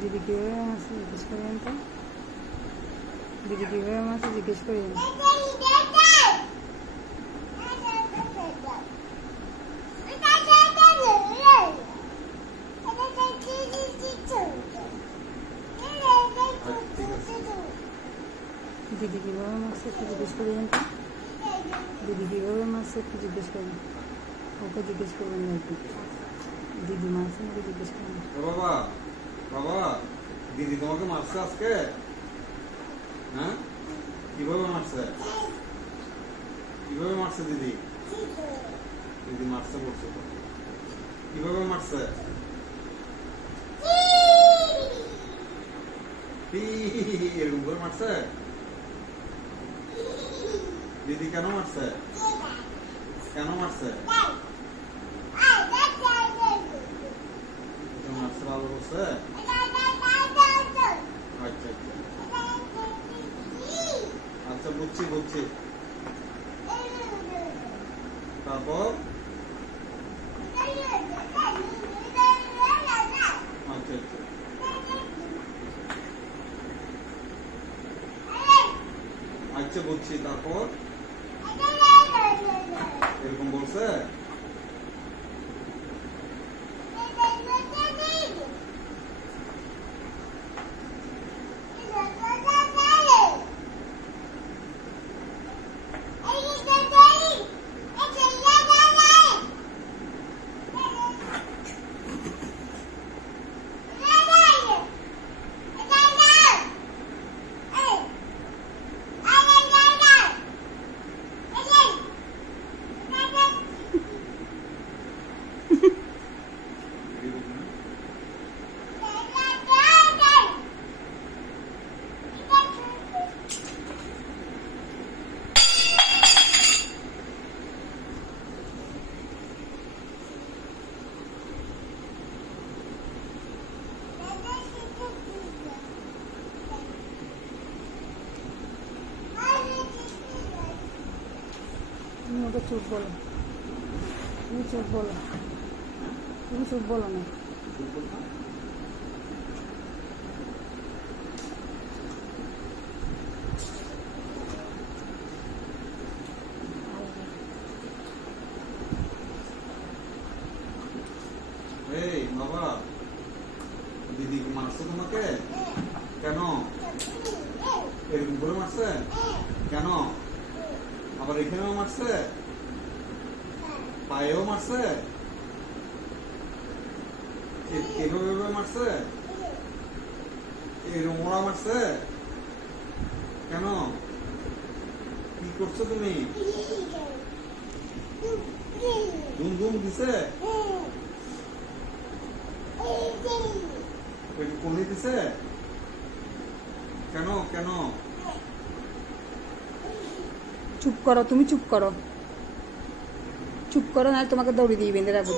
দিদি কীভাবে মারছে জিজ্ঞেস করেন তো, দিদি কীভাবে মারছে জিজ্ঞেস করেন। দিদি কীভাবে মারছে একটু জিজ্ঞেস করেন তো, দিদি কীভাবে মারছে একটু জিজ্ঞেস করেন, ওকে জিজ্ঞেস করবেন আর কি, দিদি মারছে নাকি জিজ্ঞেস করেন। বাবা বাবা দিদি তোমাকে মারছে আজকে? হ্যাঁ, কিভাবে মারছে? কিভাবে মারছে দিদি? দিদি মারছে বলছে তো, কিভাবে মারছে? এরকম করে মারছে? দিদি কেন মারছে? কেন মারছে? মারছে ভালো করছে? আচ্ছা আচ্ছা বুঝছি বুঝছি। তারপর আচ্ছা আচ্ছা বুঝছি। তারপর এরকম বলছে? তুমি ওকে চুপ বলো, তুমি চুপ বলো, তুমি চুপ বলো না। এই বাবা দিদি মারছে তোমাকে কেন? এরকম করে মারছে কেন? আবার এখানেও মারছে, পায়েও মারছে, এভাবে মারছে, এরকম ওরা মারছে কেন? কি করছো তুমি? দুম দুম দিছে, কোনি দিছে কেন? কেন? চুপ করো, তুমি চুপ করো, চুপ করো, নাহলে তোমাকে দৌড়ি দিয়ে বেঁধে রাখবো।